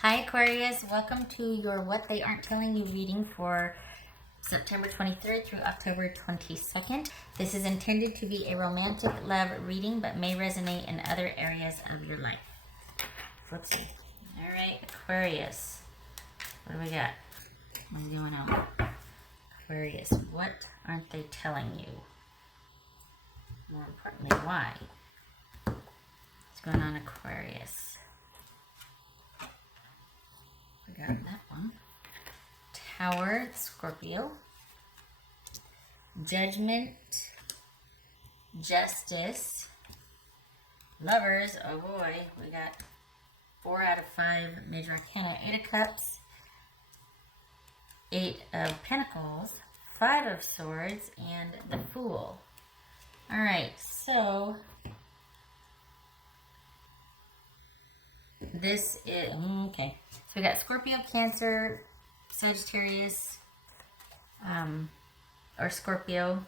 Hi Aquarius, welcome to your What They Aren't Telling You reading for September 23rd through October 22nd. This is intended to be a romantic love reading but may resonate in other areas of your life. Let's see. Alright, Aquarius. What do we got? What's going on? Aquarius, what aren't they telling you? More importantly, why? What's going on, Aquarius? We got that one. Tower, Scorpio. Judgment. Justice. Lovers. Oh boy, we got 4 out of 5 major arcana. 8 of Cups. 8 of Pentacles. 5 of Swords. And the Fool. Alright, so this is, okay. So we got Scorpio, Cancer, Sagittarius, or Scorpio,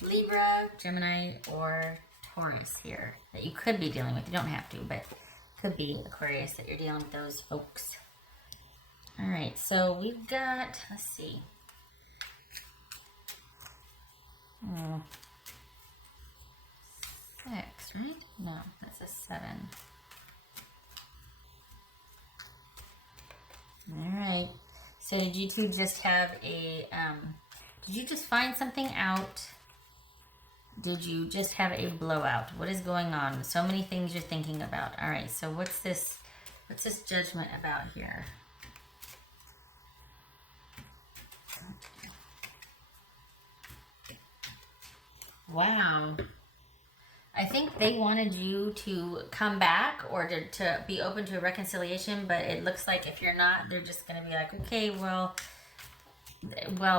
Libra, Gemini, or Taurus here that you could be dealing with. You don't have to, but could be Aquarius that you're dealing with those folks. All right, so we've got, let's see. 6, right? No, that's a 7. Alright, so did you two just have a, did you just find something out? Did you just have a blowout? What is going on? So many things you're thinking about. Alright, so what's this judgment about here? Wow. I think they wanted you to come back or to be open to a reconciliation, but it looks like if you're not, they're just going to be like, okay, well,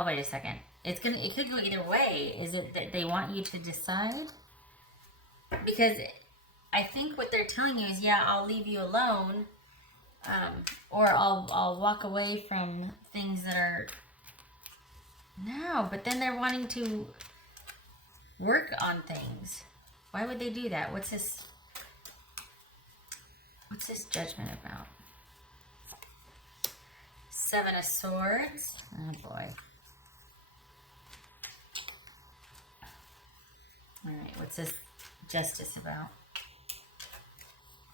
wait a second. It could go either way. Is it that they want you to decide? Because I think what they're telling you is, yeah, I'll leave you alone, or I'll walk away from things that are, no, but then they're wanting to work on things. Why would they do that? What's this judgment about? 7 of Swords. Oh boy. Alright, what's this justice about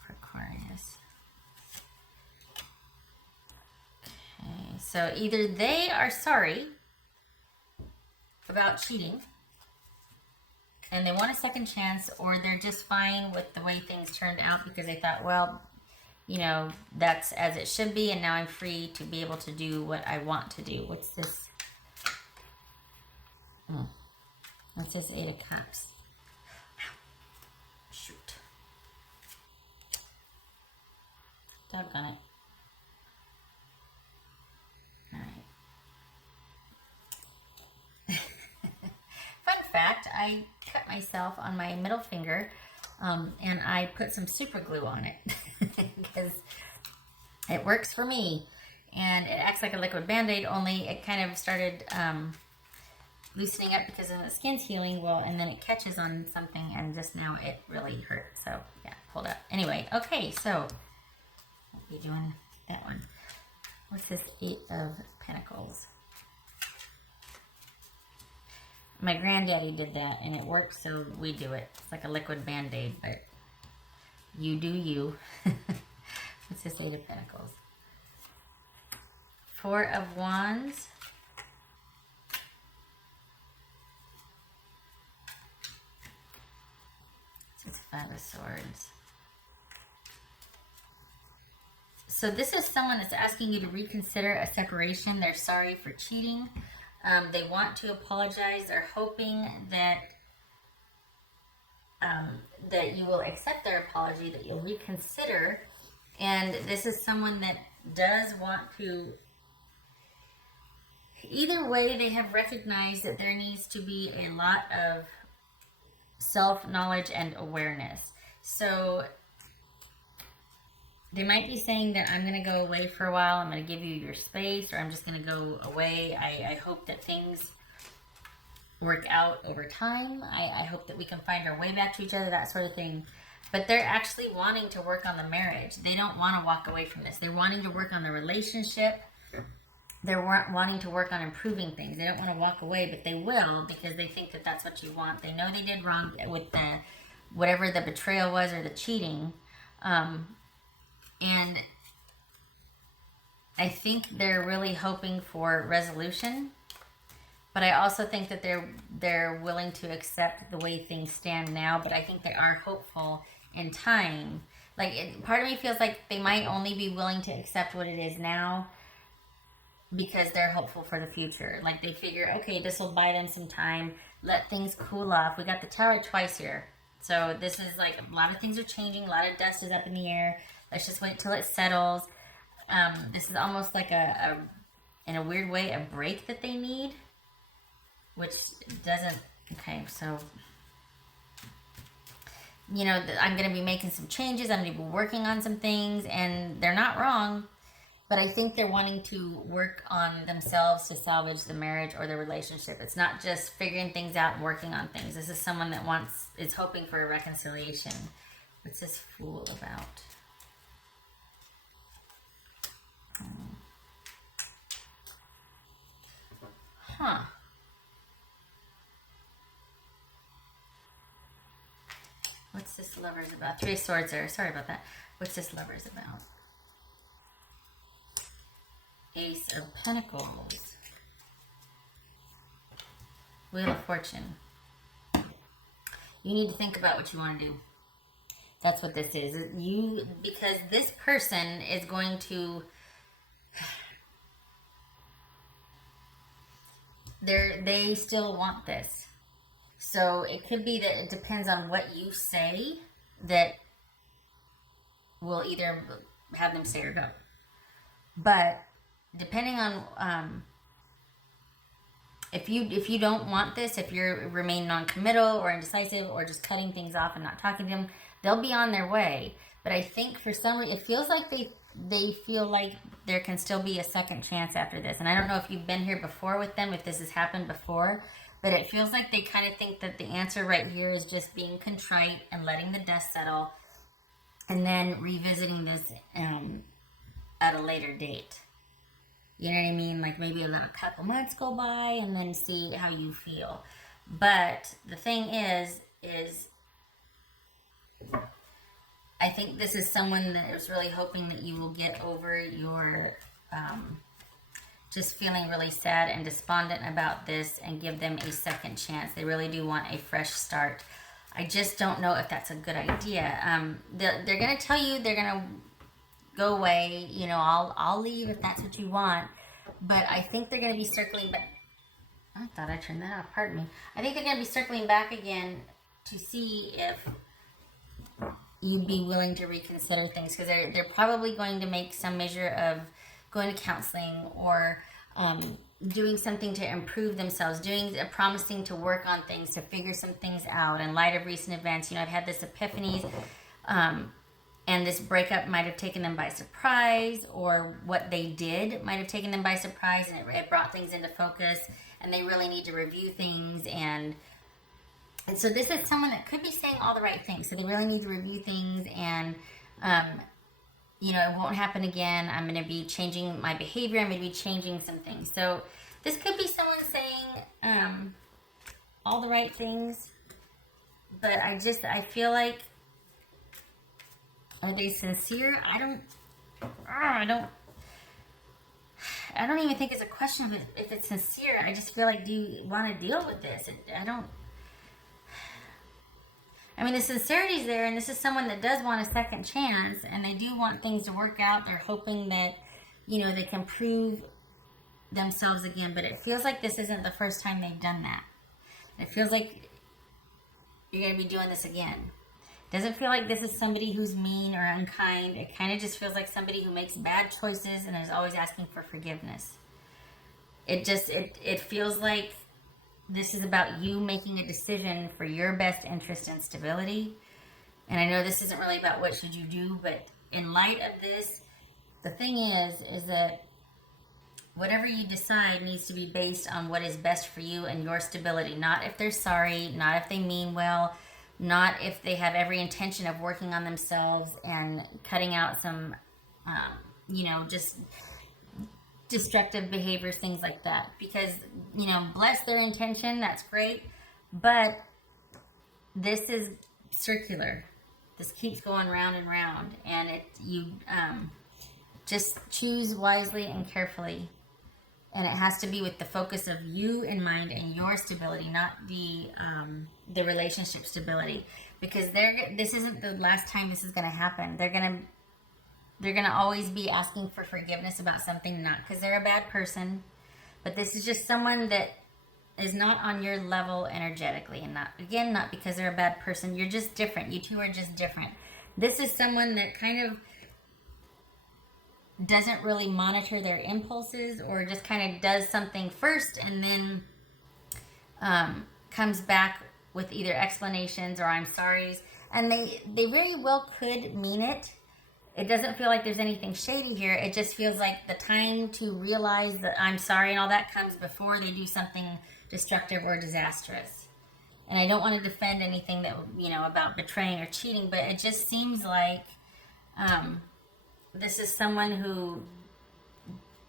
for Aquarius? Okay, so either they are sorry about cheating and they want a second chance, or they're just fine with the way things turned out because they thought, well, you know, that's as it should be, and now I'm free to be able to do what I want to do. What's this? What's this 8 of Cups? Shoot. Doggone it. Alright. Fun fact, I cut myself on my middle finger, and I put some super glue on it because it works for me, and it acts like a liquid band-aid, only it kind of started loosening up because of the skin's healing well, and then it catches on something, and just now it really hurt. So yeah, pulled up. Anyway, okay, so we'll be doing that one. What's this 8 of Pentacles? My granddaddy did that, and it worked, so we do it. It's like a liquid band-aid, but you do you. What's this 8 of Pentacles? 4 of Wands. It's 5 of Swords. So this is someone that's asking you to reconsider a separation. They're sorry for cheating. They want to apologize. They're hoping that that you will accept their apology, that you'll reconsider. And this is someone that does want to, either way, they have recognized that there needs to be a lot of self-knowledge and awareness. So they might be saying that I'm going to go away for a while, I'm going to give you your space, or I'm just going to go away. I hope that things work out over time. I hope that we can find our way back to each other, that sort of thing. But they're actually wanting to work on the marriage. They don't want to walk away from this. They're wanting to work on the relationship. They're wanting to work on improving things. They don't want to walk away, but they will, because they think that that's what you want. They know they did wrong with the whatever the betrayal was or the cheating. And I think they're really hoping for resolution. But I also think that they're willing to accept the way things stand now. But I think they are hopeful in time. Like, part of me feels like they might only be willing to accept what it is now because they're hopeful for the future. Like, they figure, okay, this will buy them some time. Let things cool off. We got the Tower twice here. So this is like, a lot of things are changing. A lot of dust is up in the air. Let's just wait till it settles. This is almost like in a weird way, a break that they need. Which doesn't, okay, so, you know, I'm going to be making some changes. I'm going to be working on some things, and they're not wrong. But I think they're wanting to work on themselves to salvage the marriage or the relationship. It's not just figuring things out and working on things. This is someone that is hoping for a reconciliation. What's this Fool about? Huh. What's this Lovers about? Three of Swords there. Sorry about that. What's this Lovers about? Ace of Pentacles. Wheel of Fortune. You need to think about what you want to do. That's what this is. Because this person is going to... They still want this. So it could be that it depends on what you say that will either have them stay or go. But depending on if you don't want this, if you remain non-committal or indecisive or just cutting things off and not talking to them, they'll be on their way. But I think for some reason, it feels like they feel like there can still be a second chance after this. And I don't know if you've been here before with them, if this has happened before, but it feels like they kind of think that the answer right here is just being contrite and letting the dust settle and then revisiting this at a later date. You know what I mean? Like maybe let a couple months go by and then see how you feel. But the thing is I think this is someone that is really hoping that you will get over your just feeling really sad and despondent about this and give them a second chance. They really do want a fresh start. I just don't know if that's a good idea. They're going to tell you they're going to go away. You know, I'll leave if that's what you want. But I think they're going to be circling back. I thought I turned that off. Pardon me. I think they're going to be circling back again to see if you'd be willing to reconsider things, because they're probably going to make some measure of going to counseling or doing something to improve themselves, promising to work on things, to figure some things out in light of recent events. You know, I've had this epiphanies, and this breakup might have taken them by surprise, or what they did might have taken them by surprise, and it brought things into focus, and they really need to review things. And so this is someone that could be saying all the right things. So they really need to review things, and you know, it won't happen again. I'm going to be changing my behavior. I'm going to be changing some things. So this could be someone saying all the right things, but I feel like, are they sincere? I don't even think it's a question of if it's sincere. I just feel like, do you want to deal with this? I mean, the sincerity's there, and this is someone that does want a second chance, and they do want things to work out. They're hoping that, you know, they can prove themselves again, but it feels like this isn't the first time they've done that. It feels like you're going to be doing this again. It doesn't feel like this is somebody who's mean or unkind. It kind of just feels like somebody who makes bad choices and is always asking for forgiveness. It feels like this is about you making a decision for your best interest and stability. And I know this isn't really about what should you do, but in light of this, the thing is that whatever you decide needs to be based on what is best for you and your stability. Not if they're sorry, not if they mean well, not if they have every intention of working on themselves and cutting out some, just destructive behaviors, things like that. Because, bless their intention, that's great. But this is circular. This keeps going round and round. And you just choose wisely and carefully. And it has to be with the focus of you in mind and your stability, not the relationship stability. Because this isn't the last time this is going to happen. They're gonna always be asking for forgiveness about something, not because they're a bad person, but this is just someone that is not on your level energetically, and not because they're a bad person. You're just different. You two are just different. This is someone that kind of doesn't really monitor their impulses, or just kind of does something first and then comes back with either explanations or I'm sorry's, and they very well could mean it. It doesn't feel like there's anything shady here. It just feels like the time to realize that I'm sorry and all that comes before they do something destructive or disastrous. And I don't want to defend anything that, about betraying or cheating, but it just seems like this is someone who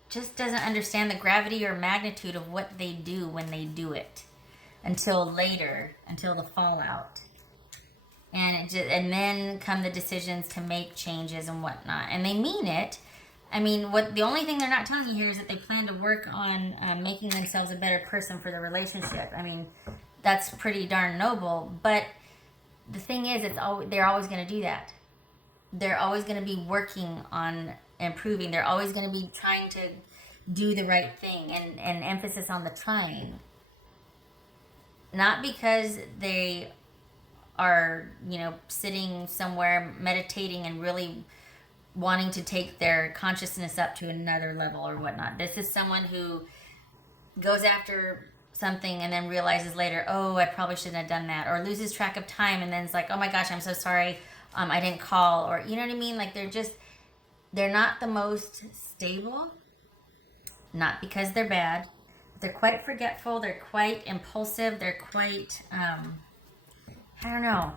just doesn't understand the gravity or magnitude of what they do when they do it until later, until the fallout. And then come the decisions to make changes and whatnot. And they mean it. I mean, the only thing they're not telling you here is that they plan to work on making themselves a better person for the relationship. I mean, that's pretty darn noble. But the thing is, they're always going to do that. They're always going to be working on improving. They're always going to be trying to do the right thing, and emphasis on the trying. Not because they are, sitting somewhere meditating and really wanting to take their consciousness up to another level or whatnot. This is someone who goes after something and then realizes later, oh, I probably shouldn't have done that, or loses track of time and then it's like, oh my gosh, I'm so sorry, I didn't call, or you know what I mean? Like they're not the most stable, not because they're bad. They're quite forgetful. They're quite impulsive. They're quite, I don't know.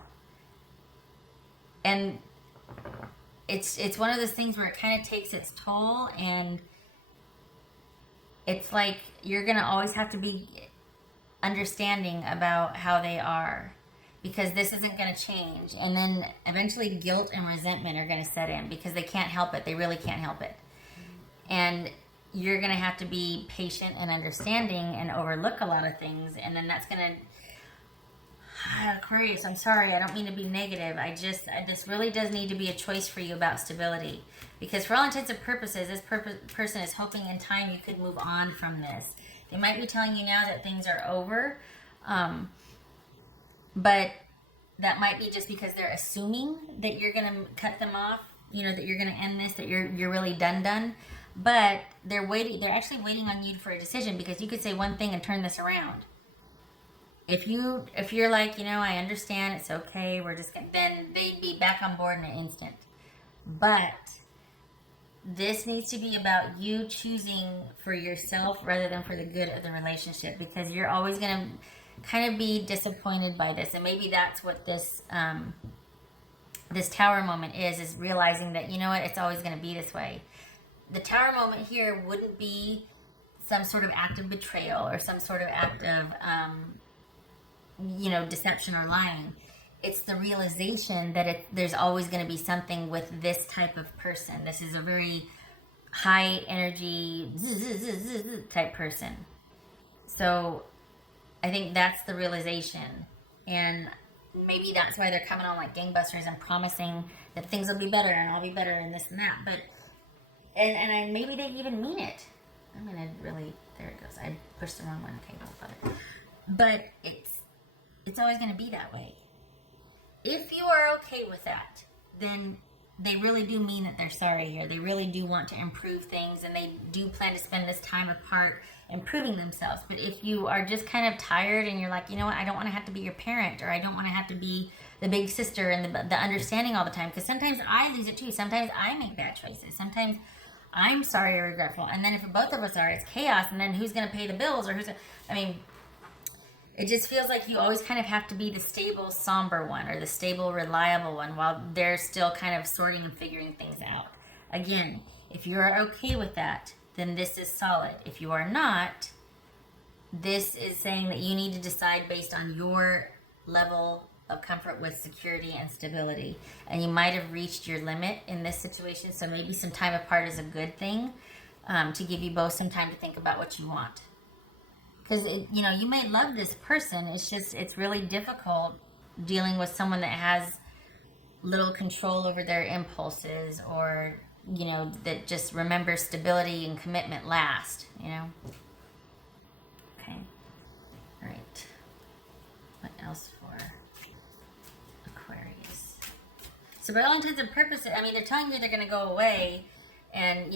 And it's one of those things where it kind of takes its toll, and it's like you're going to always have to be understanding about how they are, because this isn't going to change. And then eventually guilt and resentment are going to set in because they can't help it. They really can't help it. And you're going to have to be patient and understanding and overlook a lot of things. And then that's going to... Aquarius, I'm sorry, I don't mean to be negative. This really does need to be a choice for you about stability. Because for all intents and purposes, this person is hoping in time you could move on from this. They might be telling you now that things are over. But that might be just because they're assuming that you're going to cut them off. That you're going to end this, that you're really done. But they're actually waiting on you for a decision, because you could say one thing and turn this around. If you're like, I understand, it's okay, we're just gonna, then they'd be back on board in an instant. But this needs to be about you choosing for yourself rather than for the good of the relationship, because you're always gonna kind of be disappointed by this. And maybe that's what this this tower moment is realizing that, it's always gonna be this way. The tower moment here wouldn't be some sort of act of betrayal or some sort of act of deception or lying. It's the realization that there's always going to be something with this type of person. This is a very high energy type person. So I think that's the realization. And maybe that's why they're coming on like gangbusters and promising that things will be better and I'll be better and this and that. But maybe they even mean it. I'm going to really... There it goes. I pushed the wrong one. Okay, don't bother. But it's always going to be that way. If you are okay with that, then they really do mean that they're sorry here. They really do want to improve things, and they do plan to spend this time apart improving themselves. But if you are just kind of tired and you're like, you know what, I don't want to have to be your parent, or I don't want to have to be the big sister and the understanding all the time, because sometimes I lose it too. Sometimes I make bad choices. Sometimes I'm sorry or regretful. And then if both of us are, it's chaos. And then who's going to pay the bills, or It just feels like you always kind of have to be the stable, somber one, or the stable, reliable one, while they're still kind of sorting and figuring things out. Again, if you are okay with that, then this is solid. If you are not, this is saying that you need to decide based on your level of comfort with security and stability. And you might have reached your limit in this situation, so maybe some time apart is a good thing, to give you both some time to think about what you want. Because, you may love this person. It's just, it's really difficult dealing with someone that has little control over their impulses, or, that just remembers stability and commitment last, Okay. All right. What else for Aquarius? So by all intents and purposes, they're telling you they're going to go away. And,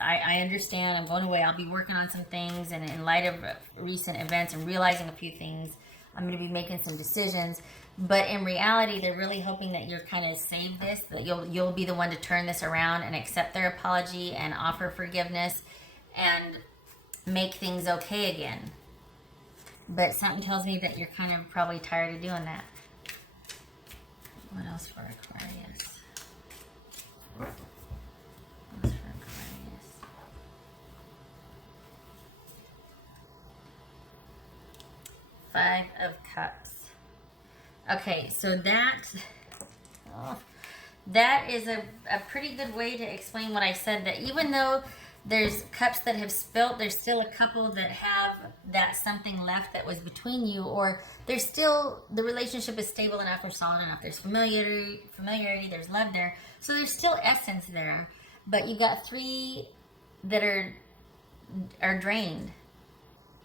I understand, I'm going away. I'll be working on some things. And in light of recent events and realizing a few things, I'm going to be making some decisions. But in reality, they're really hoping that you're kind of save this, that you'll be the one to turn this around and accept their apology and offer forgiveness and make things okay again. But something tells me that you're kind of probably tired of doing that. What else for Aquarius? Five of Cups. Okay, so that is a pretty good way to explain what I said, that even though there's cups that have spilt, there's still a couple that have that something left that was between you, or there's still, the relationship is stable enough or solid enough. There's familiarity, there's love there. So there's still essence there, but you got three that are drained,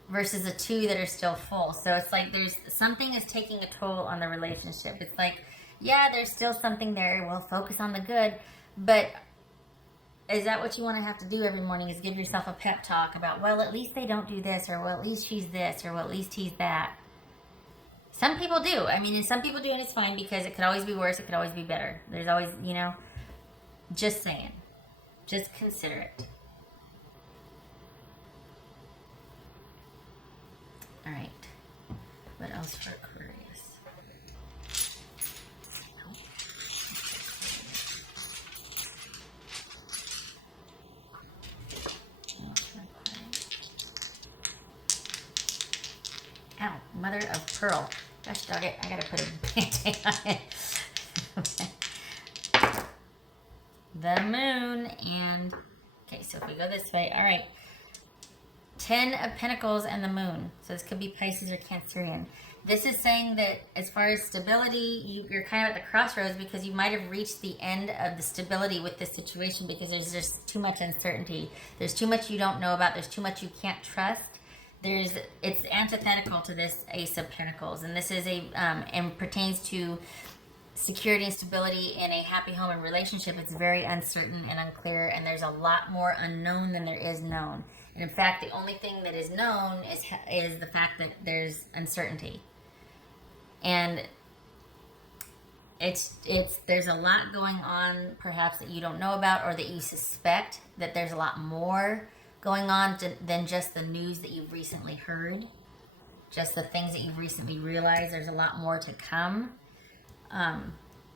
versus the two that are still full. So it's like there's something is taking a toll on the relationship. It's like, yeah, there's still something there. Well, focus on the good. But is that what you want to have to do every morning, is give yourself a pep talk about, well, at least they don't do this, or well, at least she's this, or well, at least he's that? Some people do. And some people do, and it's fine, because it could always be worse. It could always be better. There's always, just saying. Just consider it. All right. What else for Aquarius? Ow, mother of pearl. Gosh dog it, I gotta put a band-aid on it. Okay. The moon and, okay, so if we go this way, all right. 10 of Pentacles and the moon. So this could be Pisces or Cancerian. This is saying that as far as stability, you're kind of at the crossroads, because you might have reached the end of the stability with this situation, because there's just too much uncertainty. There's too much you don't know about. There's too much you can't trust. It's antithetical to this Ace of Pentacles. And this is and pertains to security and stability in a happy home and relationship. It's very uncertain and unclear, and there's a lot more unknown than there is known. And in fact, the only thing that is known is the fact that there's uncertainty. And there's a lot going on, perhaps, that you don't know about, or that you suspect that there's a lot more going on than just the news that you've recently heard, just the things that you've recently realized. There's a lot more to come.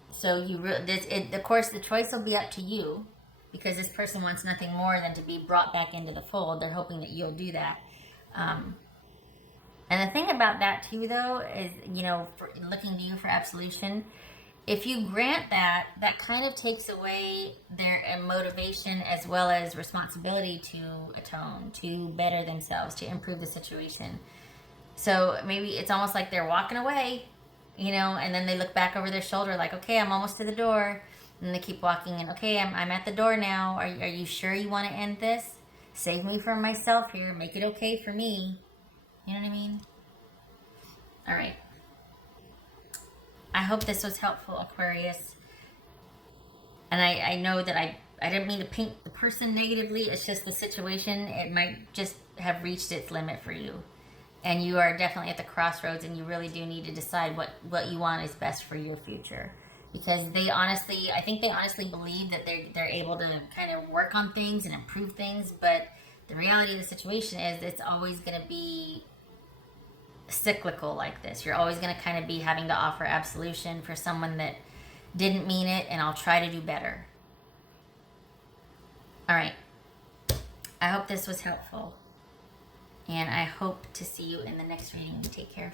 So of course, the choice will be up to you, because this person wants nothing more than to be brought back into the fold. They're hoping that you'll do that. And the thing about that too, though, is, for looking to you for absolution, if you grant that, that kind of takes away their motivation as well as responsibility to atone, to better themselves, to improve the situation. So maybe it's almost like they're walking away, and then they look back over their shoulder like, okay, I'm almost to the door. And they keep walking in. Okay, I'm at the door now. Are you sure you want to end this? Save me from myself here. Make it okay for me. You know what I mean? All right. I hope this was helpful, Aquarius. And I know that I didn't mean to paint the person negatively. It's just the situation. It might just have reached its limit for you. And you are definitely at the crossroads, and you really do need to decide what you want is best for your future. Because I think they honestly believe that they're able to kind of work on things and improve things, but the reality of the situation is it's always going to be cyclical like this. You're always going to kind of be having to offer absolution for someone that didn't mean it, and I'll try to do better. All right. I hope this was helpful, and I hope to see you in the next reading. Take care.